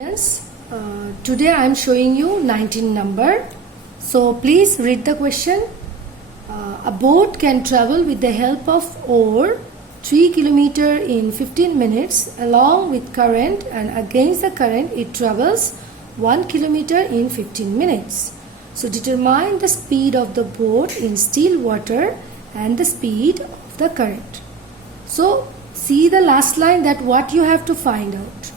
Yes, today I am showing you 19 number. So please read the question. A boat can travel with the help of oar 3 km in 15 minutes along with current, and against the current it travels 1 km in 15 minutes. So determine the speed of the boat in still water and the speed of the current. So see the last line, that what you have to find out.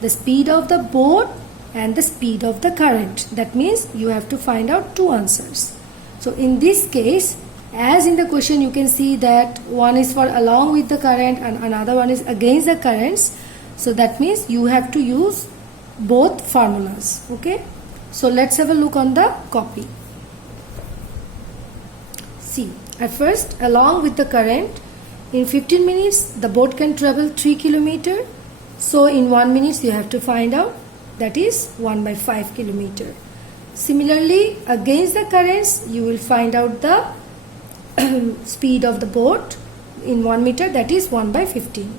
The speed of the boat and the speed of the current. That means you have to find out two answers. So in this case, as in the question you can see that one is for along with the current and another one is against the currents. So that means you have to use both formulas. Okay. So let's have a look on the copy. See, at first, along with the current, in 15 minutes the boat can travel 3 km. So in 1 minute you have to find out, that is 1 by 5 km. Similarly, against the currents you will find out the speed of the boat in 1 meter, that is 1 by 15.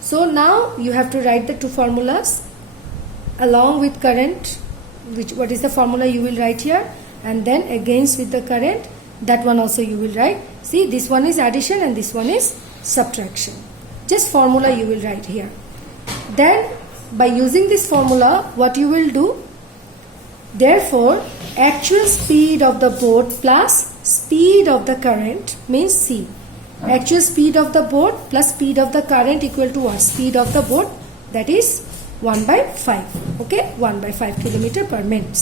So now you have to write the two formulas. Along with current, what is the formula you will write here, and then against with the current, that one also you will write. See, this one is addition and this one is subtraction. Just formula you will write here. Then by using this formula, what you will do, therefore actual speed of the boat plus speed of the current means C. Actual speed of the boat plus speed of the current equal to what? Speed of the boat, that is 1 by 5. Okay, 1 by 5 km per minute.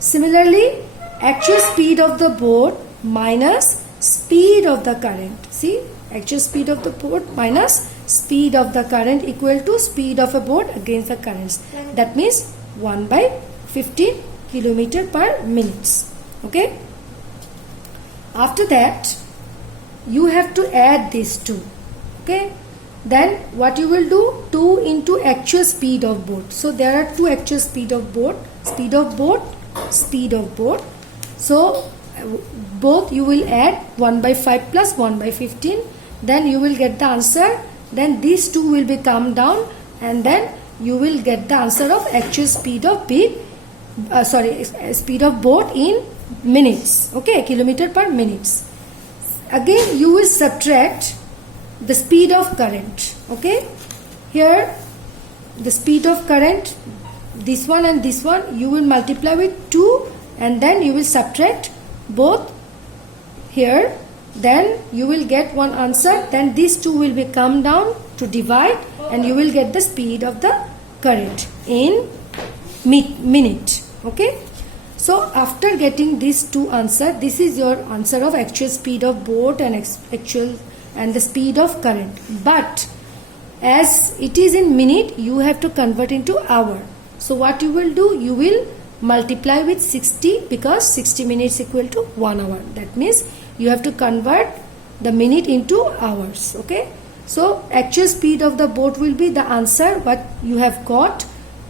Similarly, actual speed of the boat minus speed of the current. See, actual speed of the boat minus speed of the current equal to speed of a boat against the currents. That means 1 by 15 km per minute. Okay. After that, you have to add these two. Okay. Then what you will do? 2 into actual speed of boat. So there are two actual speed of boat. Speed of boat, speed of boat. So both you will add 1 by 5 plus 1 by 15. Then you will get the answer. Then these two will be come down, and then you will get the answer of actual speed of speed of boat in minutes. Okay, kilometer per minutes. Again you will subtract the speed of current. Okay, here the speed of current, this one and this one, you will multiply with 2 and then you will subtract both here. Then you will get one answer. Then these two will be come down to divide, and you will get the speed of the current in minute. Okay. So after getting these two answer, this is your answer of actual speed of boat and the speed of current. But as it is in minute, you have to convert into hour. So what you will do? You will multiply with 60, because 60 minutes equal to 1 hour. That means you have to convert the minute into hours. Okay. So actual speed of the boat will be the answer what you have got.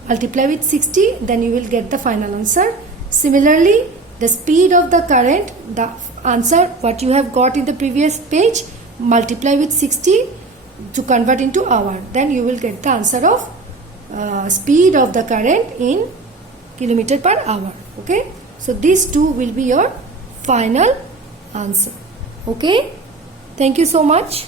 Multiply with 60, then you will get the final answer. Similarly, the speed of the current, the answer what you have got in the previous page, multiply with 60 to convert into hour. Then you will get the answer of speed of the current in kilometer per hour. Okay. So these two will be your final answer. Okay. Thank you so much.